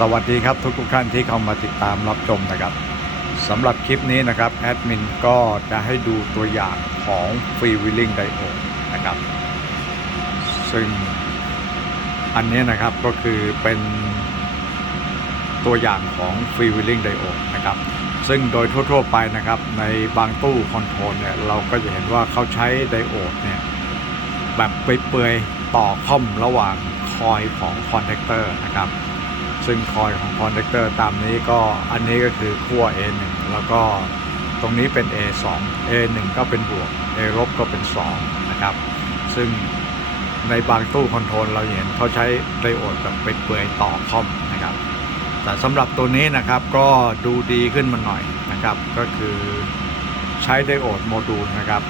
สวัสดีครับทุกทุกท่านที่เข้ามาติดตามรับชมนะครับสำหรับคลิปนี้นะครับแอดมินก็จะให้ดูตัวอย่างของฟรีวิลลิ่งไดโอนะครับ ซึ่งอันนี้นะครับก็คือเป็นตัวอย่างของฟรีวิลลิ่งไดโอนะครับ ซึ่งโดยทั่วๆไปนะครับในบางตู้คอนโทรลเนี่ยเราก็จะเห็นว่าเขาใช้ไดโอดเนี่ยแบบเปื่อยๆต่อค่อมระหว่างคอยของคอนแทคเตอร์นะครับ ซึ่งคอยของคอนแทคเตอร์ตามนี้ก็อันนี้ก็คือขั้ว A1 แล้วก็ตรงนี้เป็น A2 A1 ก็เป็นบวก A ลบก็เป็น 2 นะครับ ซึ่งในบางตู้คอนโทรลเราเห็นเขาใช้ไดโอดแบบเปื่อยต่อคอมนะครับ แต่สำหรับตัวนี้นะครับก็ดูดีขึ้นมาหน่อยนะครับ ก็คือใช้ไดโอดโมดูลนะครับ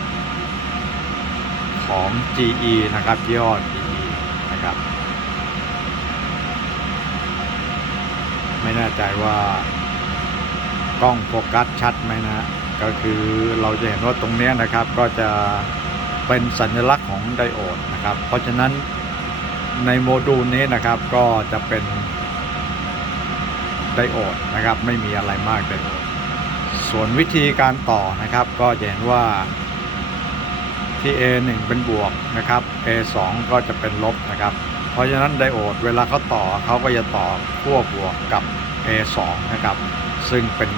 ของ GE นะครับยี่ห้อ GE นะครับ ไม่แน่ใจว่ากล้องโฟกัสชัดไหมนะ ก็คือเราจะเห็นว่าตรงนี้นะครับก็จะเป็นสัญลักษณ์ของไดโอดนะครับ เพราะฉะนั้นในโมดูลนี้นะครับก็จะเป็นไดโอดนะครับ ไม่มีอะไรมากไดโอดส่วนวิธีการต่อนะครับ ก็จะเห็นว่าที่ A1 เป็นบวกนะครับ A2 ก็จะเป็นลบนะครับ เพราะฉะนั้นไดโอดเวลาเขาต่อเขาก็จะต่อขั้วบวกกับ A2 นะครับ ซึ่งเป็น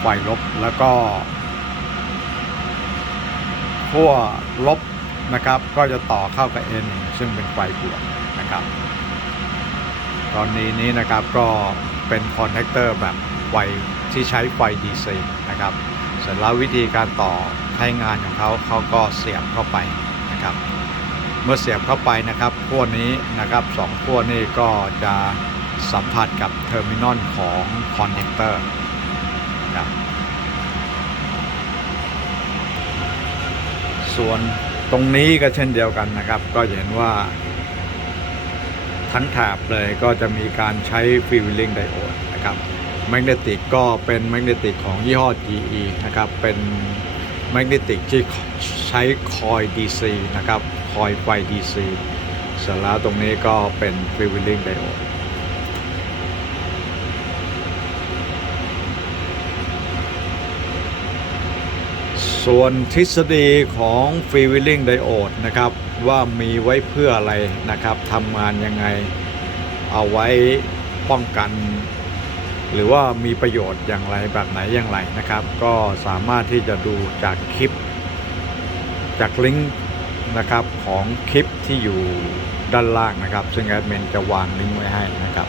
ไฟลบแล้วก็ขั้วลบนะครับ ก็จะต่อเข้ากับ A1 ซึ่งเป็นไฟบวกนะครับ ตอนนี้นี้นะครับก็เป็นคอนแทคเตอร์แบบไฟที่ใช้ไฟ DC นะครับเสร็จแล้ววิธีการต่อใช้งานของเขาเขาก็เสียบเข้าไปนะครับ เมื่อเสียบเข้าไปนะครับขั้วนี้นะครับสองขั้วนี้ก็จะสัมผัสกับเทอร์มินอลของคอนเนคเตอร์ครับส่วนตรงนี้ก็เช่นเดียวกันนะครับ ก็จะเห็นว่า ทั้งแถบเลยก็จะมีการใช้ฟรีวิลลิ่งไดโอดนะครับแมกเนติกก็เป็นแมกเนติกของยี่ห้อ GE นะครับเป็น แมกเนติกที่ใช้คอย DC นะครับ คอยไฟ DC เสร็จแล้วตรงนี้ก็เป็นฟรีวิลลิ่งไดโอดส่วนทฤษฎีของฟรีวิลลิ่งไดโอดนะครับว่ามีไว้เพื่ออะไรนะครับทำงานยังไงเอาไว้ป้องกัน หรือว่ามีประโยชน์อย่างไรแบบไหนอย่างไรนะครับ ก็สามารถที่จะดูจากคลิป จากลิงก์นะครับของคลิปที่อยู่ด้านล่างนะครับ ซึ่งแอดมินจะวางลิงก์ไว้ให้นะครับ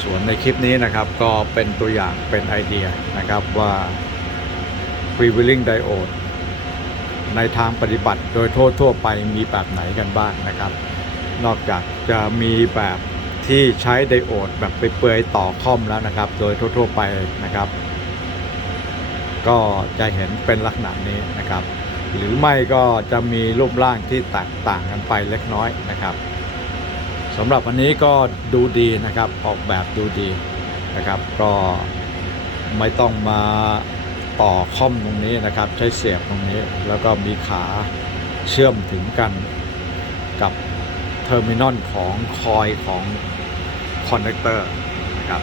ส่วนในคลิปนี้นะครับก็เป็นตัวอย่างเป็นไอเดียนะครับว่า Freewheeling Diode ในทางปฏิบัติโดยทั่วทั่วๆไปมีแบบไหนกันบ้างนะครับ นอกจากจะมีแบบ ที่ใช้ไดโอดแบบไปเปื่อยๆต่อคอมแล้วนะครับ โดยทั่วๆไปนะครับ ก็จะเห็นเป็นลักษณะนี้นะครับ หรือไม่ก็จะมีรูปร่างที่แตกต่างกันไปเล็กน้อยนะครับสำหรับอันนี้ก็ดูดีนะครับออกแบบดูดีนะครับ ก็ไม่ต้องมาต่อคอมตรงนี้นะครับ ใช้เสียบตรงนี้แล้วก็มีขาเชื่อมถึงกันกับ อร์มินอลของคอยของคอนเนคเตอร์นะครับ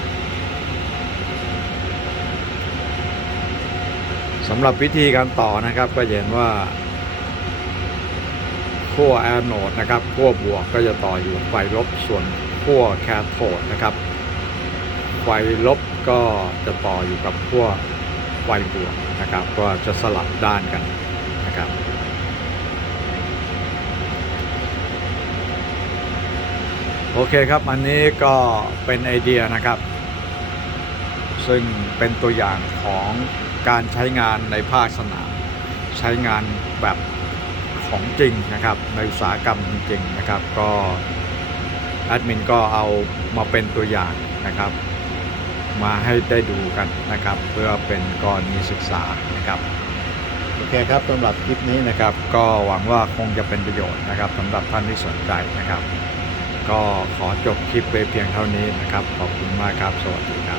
สำหรับวิธีการต่อนะครับก็เห็นว่าขั้วแอนโนดนะครับขั้วบวกก็จะต่ออยู่ไฟลบส่วนขั้วแคโทดนะครับไฟลบก็จะต่ออยู่กับขั้วไฟบวกนะครับ ก็จะสลับด้านกันนะครับ โอเคครับ อันนี้ก็เป็นไอเดียนะครับ ซึ่งเป็นตัวอย่างของการใช้งานในภาคสนาม ใช้งานแบบของจริงนะครับ ในอุตสาหกรรมจริงนะครับ ก็แอดมินก็เอามาเป็นตัวอย่างนะครับ มาให้ได้ดูกันนะครับ เพื่อเป็นกรณีศึกษานะครับโอเคครับสำหรับคลิปนี้นะครับ ก็หวังว่าคงจะเป็นประโยชน์นะครับสำหรับท่านที่สนใจนะครับ ก็ขอจบคลิปไปเพียงเท่านี้นะครับ ขอบคุณมากครับ สวัสดีครับ